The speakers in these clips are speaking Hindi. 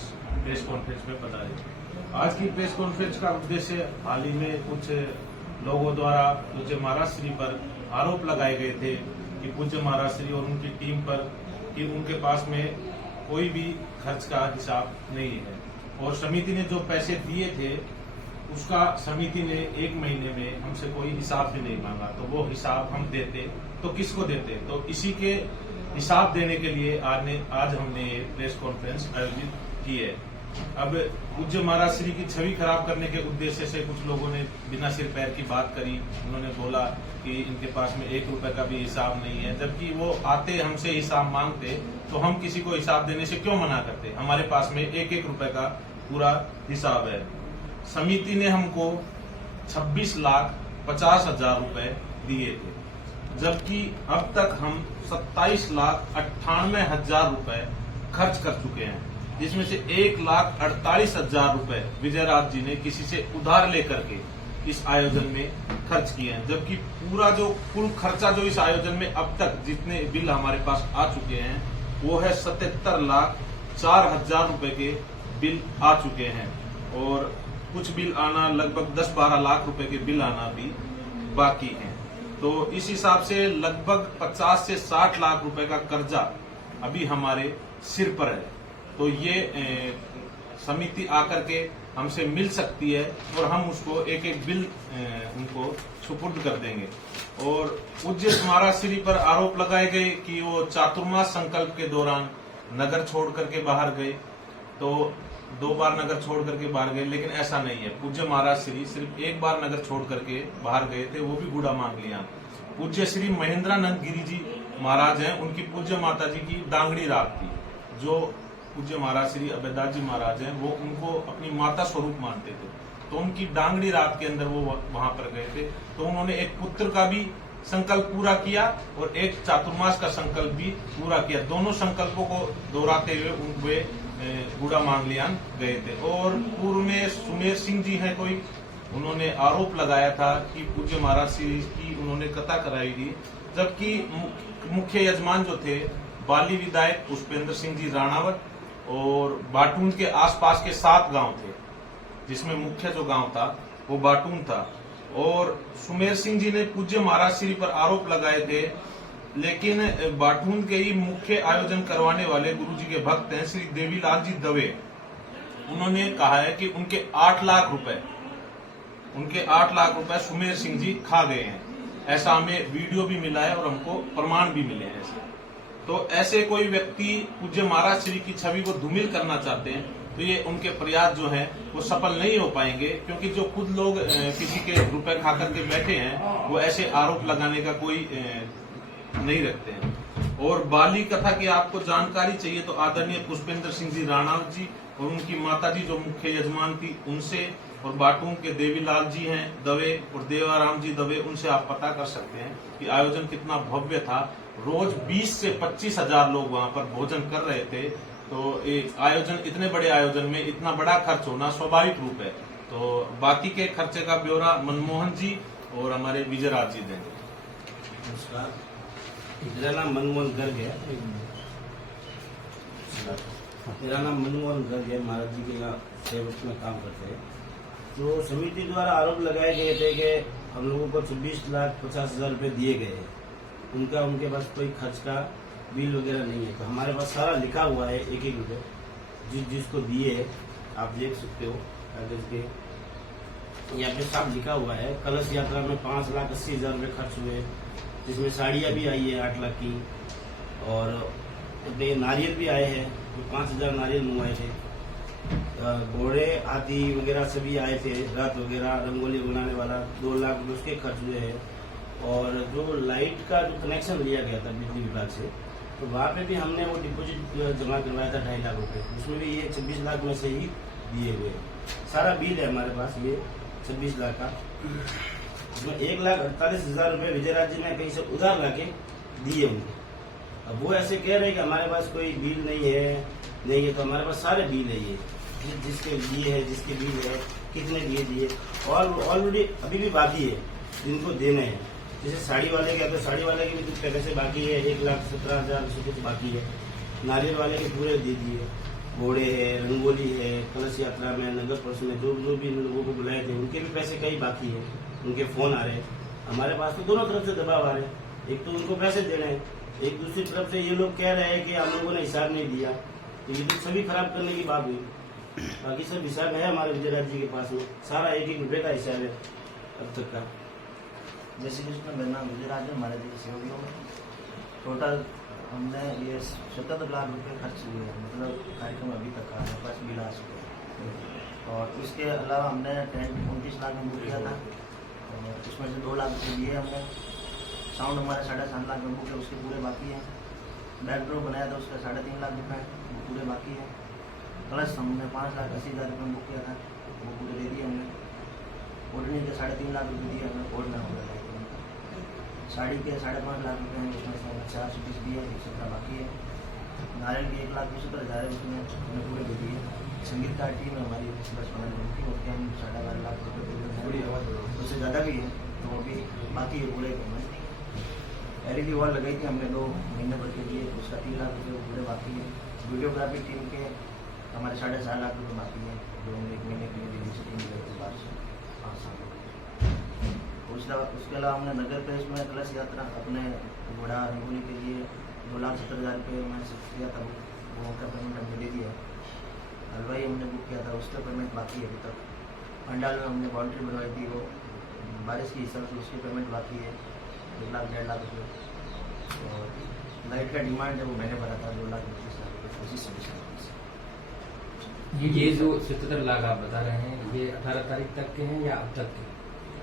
इस प्रेस कॉन्फ्रेंस में पधारे। आज की प्रेस कॉन्फ्रेंस का उद्देश्य हाल ही में कुछ लोगों द्वारा पूज्य महाराज श्री पर आरोप लगाए गए थे कि पूज्य महाराज श्री और उनकी टीम पर कि उनके पास में कोई भी खर्च का हिसाब नहीं है और समिति ने जो पैसे दिए थे उसका समिति ने 1 महीने में हमसे कोई हिसाब भी नहीं मांगा। तो वो हिसाब हम देते तो किसको देते? तो इसी के हिसाब देने के लिए आज हमने ये प्रेस कॉन्फ्रेंस आयोजित की है। अब पूज्य महाराज श्री की छवि खराब करने के उद्देश्य से कुछ लोगों ने बिना सिर पैर की बात करी। उन्होंने बोला कि इनके पास में 1 रुपए का भी हिसाब नहीं है, जबकि वो आते हमसे हिसाब मांगते तो हम किसी को हिसाब देने से क्यों मना करते? हमारे पास में 1-1 रुपए का पूरा हिसाब है। समिति ने हमको 26,50,000 रुपए दिए थे, जबकि अब तक हम 27,98,000 रुपए खर्च कर चुके हैं, जिसमें से 1,48,000 रुपए विजयराज जी ने किसी से उधार लेकर के इस आयोजन में खर्च किए हैं। जबकि पूरा जो कुल खर्चा जो इस आयोजन में अब तक जितने बिल हमारे पास आ चुके हैं वो है 77,04,000 रुपए के बिल आ चुके हैं और कुछ बिल आना लगभग 10-12 लाख रुपए के बिल आना भी बाकी हैं। तो इस हिसाब से लगभग 50 से 60 लाख रुपए का कर्जा अभी हमारे सिर पर है। तो ये समिति आकर के हमसे मिल सकती है और हम उसको 1-1 बिल उनको सुपुर्द कर देंगे। और पूज्य महाराज श्री पर आरोप लगाए गए कि वो चातुर्मास संकल्प के दौरान नगर छोड़ करके बाहर गए, तो 2 बार नगर छोड़ करके बाहर गए, लेकिन ऐसा नहीं है। पूज्य महाराज श्री सिर्फ 1 बार नगर छोड़ करके बाहर गए थे, वो भी गुड़ा मांग लिया। पूज्य श्री महेंद्रानंद गिरी जी महाराज हैं, उनकी पूज्य माता जी की डांगड़ी रात थी। जो पूज्य महाराज श्री अभयदास जी महाराज हैं वो उनको अपनी माता स्वरूप मानते थे, तो उनकी डांगड़ी रात के अंदर वो वहां पर गए थे। तो उन्होंने एक पुत्र का भी संकल्प पूरा किया और एक चातुर्मास का संकल्प भी पूरा किया। दोनों संकल्पों को दोहराते हुए उनके गुड़ा मांगलियान गए थे। और पूर्व में सुमेर सिंह जी हैं कोई, उन्होंने आरोप लगाया था कि पूज्य महाराज श्री की उन्होंने कथा कराई थी, जबकि मुख्य यजमान जो थे बाली विधायक पुष्पेंद्र सिंह जी राणावत और बाटून के आसपास के 7 गांव थे, जिसमें मुख्य जो गांव था वो बाटून था। और सुमेर सिंह जी ने पूज्य महाराज श्री पर आरोप लगाए थे, लेकिन बाटून के ही मुख्य आयोजन करवाने वाले गुरु जी के भक्त हैं श्री देवीलाल जी दवे, उन्होंने कहा है कि उनके 8 लाख रुपए सुमेर सिंह जी खा गए हैं। ऐसा हमें वीडियो भी मिला है और हमको प्रमाण भी मिले हैं ऐसे। तो ऐसे कोई व्यक्ति पूज्य महाराज श्री की छवि को धूमिल करना चाहते हैं तो ये उनके प्रयास जो हैं वो सफल नहीं हो पाएंगे, क्योंकि जो खुद लोग किसी के रुपए खा करके बैठे हैं वो ऐसे आरोप लगाने का कोई नहीं रखते हैं। और बाली कथा की आपको जानकारी चाहिए तो आदरणीय पुष्पेंद्र सिंह जी राणावत जी और उनकी माता जी जो मुख्य यजमान थी उनसे, और बाटून के देवीलाल जी हैं दवे और देवाराम जी दवे, उनसे आप पता कर सकते हैं कि आयोजन कितना भव्य था। रोज 20 से 25,000 लोग वहां पर भोजन कर रहे थे। तो एक आयोजन, इतने बड़े आयोजन में इतना बड़ा खर्च होना स्वाभाविक रूप है। तो बाकी के खर्चे का ब्यौरा मनमोहन जी और हमारे विजयराज जी देंगे। नमस्कार, मेरा नाम मनमोहन गर्ग है। महाराज जी के यहाँ सेवक में काम करते हैं। तो समिति द्वारा आरोप लगाए गए थे कि हम लोगों को 26,50,000 रुपए दिए गए हैं, उनके पास कोई खर्च का बिल वगैरह नहीं है। तो हमारे पास सारा लिखा हुआ है 1-1 रुपए जिसको दिए है, आप देख सकते हो कागज के, यहाँ पे सब लिखा हुआ है। कलश यात्रा में 5,80,000 रुपए खर्च हुए, जिसमें साड़ियाँ भी आई है 8 लाख की, और नारियल भी आए हैं, तो 5,000 नारियल मंगवाए थे। घोड़े हाथी वगैरह सभी आए थे, रथ वगैरह रंगोली बनाने वाला 2 लाख रुपए उसके खर्च हुए हैं। और जो लाइट का जो कनेक्शन लिया गया था बिजली विभाग से, तो वहाँ पे भी हमने वो डिपॉजिट जमा करवाया था 2.5 लाख रुपए, उसमें भी ये 26 लाख में से ही दिए हुए। सारा बिल है हमारे पास ये 26 लाख का, उसमें 1,48,000 रुपए विजयराज जी ने कहीं से उधार लाके दिए उनको। अब वो ऐसे कह रहे हैं कि हमारे पास कोई बिल नहीं है, तो हमारे पास सारे बिल है, ये जिसके दिए है, जिसके बिल है, कितने दिए और ऑलरेडी अभी भी बाकी है जिनको देने हैं। जैसे साड़ी वाले के, तो साड़ी वाले के भी कुछ पैसे बाकी है, 1,17,000 से कुछ बाकी है। नारियल वाले के पूरे दे दिए, घोड़े है, रंगोली है, कलश यात्रा में, नगर परिषद में जो भी लोगों को बुलाए थे उनके भी पैसे कई बाकी है, उनके फोन आ रहे हैं। हमारे पास तो दोनों तरफ से दबाव आ रहे हैं, एक तो उनको पैसे दे रहे हैं, एक दूसरी तरफ से ये लोग कह रहे हैं कि हम लोगों ने हिसाब नहीं दिया। तो ये तो सभी खराब करने की बात हुई। बाकी सब हिसाब है हमारे विजयराज जी के पास में, सारा एक एक रुपये का हिसाब है अब तक का। जय श्री कृष्ण, मेरा नाम विजयराज है। हमारे जी सेवकियों में टोटल हमने ये 77 लाख रुपए खर्च हुए हैं, मतलब कार्यक्रम अभी तक का हमारे पास बिल आ चुके हैं। और उसके अलावा हमने टेंट 29 लाख में बुक किया था, और उसमें से 2 लाख रुपये दिए हमने। साउंड हमारा 7.5 लाख में बुक है, उसके पूरे बाकी है। बैकड्रॉप बनाया था उसका 3.5 लाख रुपये, वो पूरे बाकी है। प्लस हमने 5,80,000 रुपये में बुक किया था, वो पूरे दे दिए हमने। ओढ़नी के 3.5 लाख रुपये दिए हमें, ओढ़ना होगा। साड़ी के 5.5 लाख रुपये हैं, उसमें से हमें 400 पीस दिए, 117 बाकी है। नारियल के 1,75,000 है, उसमें हमने पूरे दे दिए। संगीत का टीम है हमारी 10-15 लोगों की, उसके हम 12.5 लाख रुपये दे देते हैं, उससे ज़्यादा भी है, तो अभी बाकी है पूरे पेमेंट। LED वॉल लगाई थी हमने 2 महीने भर के लिए, उसका 3 लाख रुपये पूरे बाकी है। वीडियोग्राफी टीम के हमारे 4.5 लाख रुपये बाकी है, जो हमने 1 महीने के लिए दिल्ली से टीम गई थी, 5 साल। उसके अलावा हमने नगर प्रेस में कलश यात्रा अपने घोड़ा रंगोली के लिए 2,70,000 रुपये में शिफ्ट किया था, वो का पेमेंट हमने दे दिया। हलवाई हमने बुक किया था, उसका पेमेंट बाकी है अभी तक। पंडाल में हमने बाउंड्री बनवाई थी, वो बारिश के हिसाब से उसकी पेमेंट बाकी है 1 लाख 1.5 लाख रुपये। और लाइट का डिमांड है, वो मैंने भरा था 2,29,000 रुपये, उसी से ये जो 77 लाख आप बता रहे हैं, ये 18 तारीख तक के हैं या अब तक के?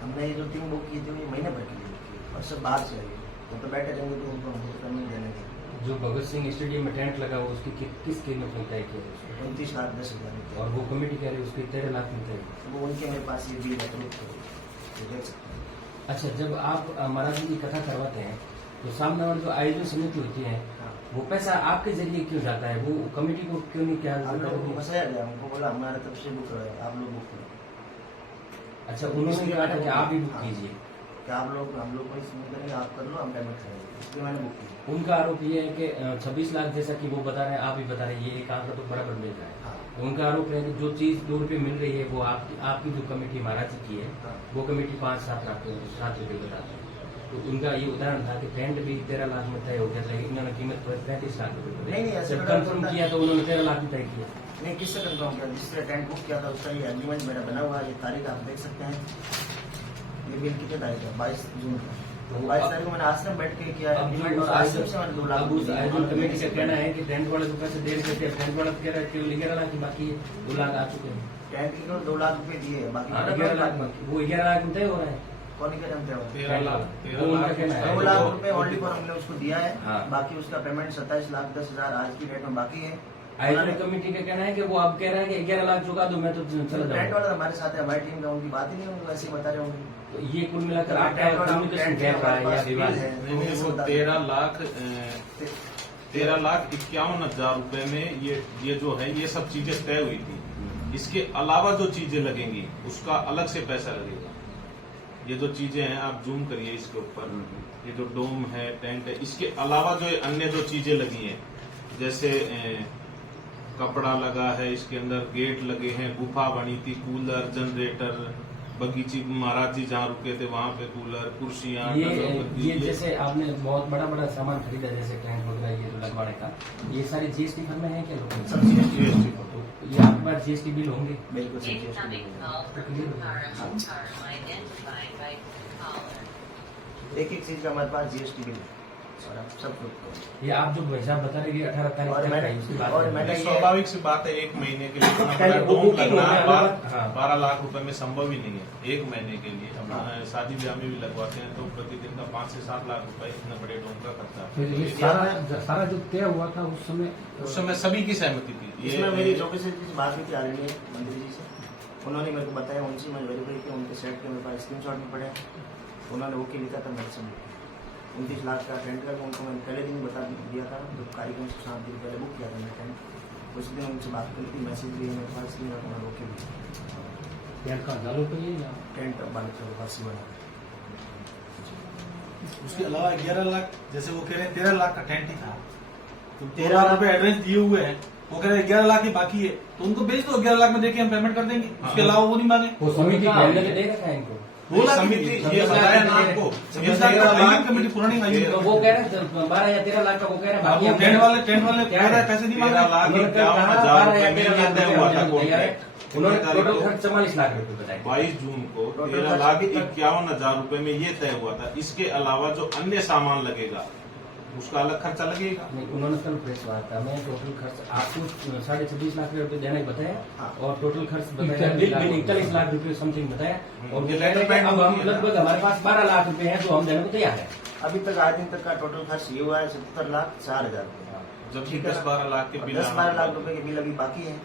हमने ये जो टीम बुक की थी, वो महीने भर के लिए बुक की, और सब बाहर से आई। वो तो बैठे रहेंगे तो उनको हम पेमेंट देने देंगे। जो भगत सिंह स्टेडियम में टेंट लगा हुआ उसकी किस कीमत में तय किया है? 29 लाख 10,000 रुपये। और वो कमेटी कह रही है उसकी 13 लाख में तय किया। वो उनके मेरे पास ये बिल अप्रूव तो देख सकते हैं। अच्छा, जब आप महाराज जी की कथा करवाते हैं तो सामने वाली जो आयोजन समिति होती है, हाँ, वो पैसा आपके जरिए क्यों जाता है? वो कमेटी को क्यों नहीं क्या हम लोगों को बताया गया, हमको बोला हमारे तरफ से बुक है, आप लोग बुक करो। अच्छा, उन्होंने कहा था कि आप ही बुक कीजिए, कि आप लोग हम लोग कोई सुन करेंगे, आप कर लो, हम पेमेंट करेंगे, इसलिए मैंने बुक की। उनका आरोप ये है कि 26 लाख जैसा कि वो बता रहे हैं, आप भी बता रहे हैं, ये एक आंकड़ा तो बराबर मिल रहा है। हाँ, तो उनका आरोप है कि जो चीज 2 रुपये मिल रही है वो आपकी जो कमेटी महाराज जी की है, हाँ। वो कमेटी 5-7 रुपये बताते हैं। तो उनका ये उदाहरण था कि टेंट भी 13 लाख में तय हो गया था, इन्होंने कीमत पर 35 लाख रुपये नहीं, ऐसे जब कंफर्म किया तो उन्होंने 13 लाख में तय किया। नहीं, किससे कंफर्म किया? जिससे टेंट बुक किया था उसका ये एग्रीमेंट मेरा बना हुआ है, ये तारीख आप देख सकते हैं। ये बिल कितने तारीख है? 22 जून का। तो 22 तारीख को मैंने आश्रम बैठ के किया एग्रीमेंट, और आश्रम से मैंने 2 लाख अब उस आयोजन कमेटी का कहना है कि टेंट वाले को पैसे दे रहे थे, टेंट वाला कह रहा है केवल 11 लाख की बाकी है, 2 लाख आ चुके हैं। टेंट की केवल 2 लाख रुपए दिए, बाकी 11 लाख बाकी, वो 11 लाख में तय हो रहा है। कौन के जानते हो? 13 लाख वो उनका कहना है। 2 लाख रुपए ओनली पर हमने उसको दिया है, हाँ। बाकी उसका पेमेंट 27 लाख 10,000 आज की डेट में बाकी है। आयोजन कमेटी का कहना है कि वो आप कह रहे हैं कि 11 लाख चुका दो, मैं तो चला टेंट जाऊंगा। वाला हमारे साथ है, हमारी टीम का, उनकी बात ही नहीं होगी, वैसे ही बता रहे होंगे। तो ये कुल मिलाकर आपका कम्युनिकेशन गैप रहा है या विवाद है? नहीं, वो 13,51,000 रुपए में ये जो है ये सब चीजें तय हुई थी। इसके अलावा जो चीजें लगेंगी उसका अलग से पैसा लगेगा। ये जो चीजें हैं आप जूम करिए इसके ऊपर, ये जो डोम है, टेंट है, इसके अलावा जो अन्य जो चीजें लगी हैं, जैसे कपड़ा लगा है, इसके अंदर गेट लगे हैं, गुफा बनी थी, कूलर, जनरेटर, बगीची, महाराज जी जहाँ रुके थे वहाँ पे कूलर, कुर्सियां, ये जैसे आपने बहुत बड़ा सामान खरीदा, जैसे टेंट वगैरह ये जो लगवाने का, ये सारे GST फंड में है क्या लोग? सब GST तो ये आपके पास GST बिल होंगे? बिल्कुल सब Incoming GST call from Mukhtaram Mukhtaram identified by caller. एक चीज का हमारे पास GST बिल है, और हम सब कुछ ये आप जो हिसाब बता रहे हैं 18 तारीख और तक मैंने- का है, उसकी बात और नहीं। मैंने- स्वाभाविक सी बात है, 1 महीने के लिए इतना बड़ा पहले डोम बुकिंग लगना हो गया, हाँ। 12 लाख रुपए में संभव ही नहीं है 1 महीने के लिए। हम शादी ब्याह में भी लगवाते हैं तो प्रतिदिन का 5 से 7 लाख रुपए इतने बड़े डोम का खर्चा तो ये सारा जो तय हुआ था उस समय सभी की सहमति थी। इसमें मेरी चौबीस से बात हुई थी आदरणीय मंत्री जी से, उन्होंने मेरे को बताया, उनसे मैं वेरीफाई किया, उनके सेट के मेरे पास स्क्रीनशॉट में पड़े, उन्होंने वो के लिखा था मेरे से 29 लाख का टेंट का, उनको मैंने पहले दिन बता दिया था, जब कार्यक्रम से 7 दिन पहले बुक किया था मैंने टेंट। उस दिन उनसे बात करी थी, मैसेज भी मेरे पास नहीं रखा, उन्होंने ओके भी टेंट का 1000 रुपये या टेंट बालिका के पास ही बना। उसके अलावा 11 लाख, जैसे वो कह रहे हैं 13 लाख का टेंट ही था, तो 13 13 लाख रुपए एडवांस दिए हुए हैं, वो कह रहे 11 लाख ही बाकी है, तो उनको भेज दो, 11 लाख में देके हम पेमेंट कर देंगे, उसके अलावा वो नहीं मांगे। वो समिति कहाँ पहले हमने दे रखा है इनको। 2 लाख समिति की ये बताया ना आपको, ये सारी कमेटी पुरानी आई है। तो वो कह रहे हैं 12 या 13 लाख का वो कह रहे हैं अब बाकी वो हमने- टेंट वाले कह रहे हैं पैसे नहीं मांग 13 रहे। लाख उन्होंने कहा 51,000 12 या रुपए में 13 ये लाख तय हुआ था रुपए तैयार है। कॉन्ट्रैक्ट। उन्होंने 19 टोटल तारीख खर्च 44 लाख रुपए बताए। 22 जून को टोटल 13,51,000 रुपए में ये तय हुआ था। इसके अलावा जो अन्य सामान लगेगा उसका अलग खर्चा लगेगा। नहीं, उन्होंने कल प्रेस हुआ था, मैं टोटल खर्च आपको 26.5 लाख रुपए देने को बताया और टोटल खर्च बताया 41 लाख रुपए समथिंग बताया और ये कह रहे हैं कि अब हम लगभग हमारे पास 12 लाख रुपए हैं जो हम देने को तैयार है। अभी तक आज दिन तक का टोटल खर्च ये हुआ है 70,04,000 रुपए। जबकि ठीक है 10-12 लाख के बिल 10-12 लाख रुपए के बिल अभी बाकी है,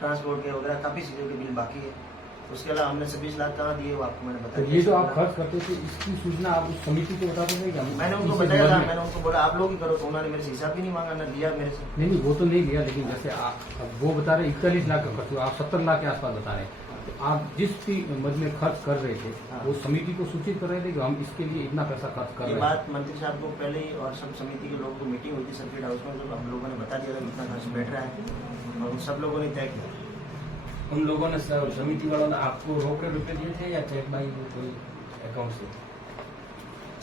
ट्रांसपोर्ट के वगैरह काफी चीजों के बिल बाकी है। उसके अलावा हमने 26 लाख कहाँ दिए वो आपको मैंने तो बताया। ये जो आप खर्च करते थे इसकी सूचना आप उस समिति को बताते थे क्या? मैंने उनको इसी बताया था, संबंध में? मैंने उनको बोला आप लोग ही करो, तो उन्होंने मेरे से हिसाब भी नहीं मांगा, ना दिया मेरे से। नहीं नहीं वो तो नहीं लिया, लेकिन जैसे अब वो बता रहे 41 लाख का खर्च हुआ, आप 70 लाख के आसपास बता रहे हैं, तो आप जिस भी मद में खर्च कर रहे थे हाँ। वो समिति को सूचित कर रहे थे कि हम इसके लिए इतना पैसा खर्च कर ये रहे हैं। बात मंत्री साहब को पहले ही और सब समिति के लोगों को मीटिंग हुई थी सर्किट हाउस में, जब हम लोगों ने बता दिया था कि इतना खर्च बैठ रहा है और उन सब लोगों ने तय किया। उन लोगों ने समिति वालों ने आपको रोकड़ रुपए दिए थे या चेक बाई कोई अकाउंट से?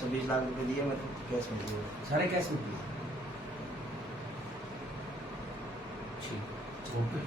26 लाख रुपए दिए, मैं कैश में दिए। सारे कैश में दिए। ठीक, ओके।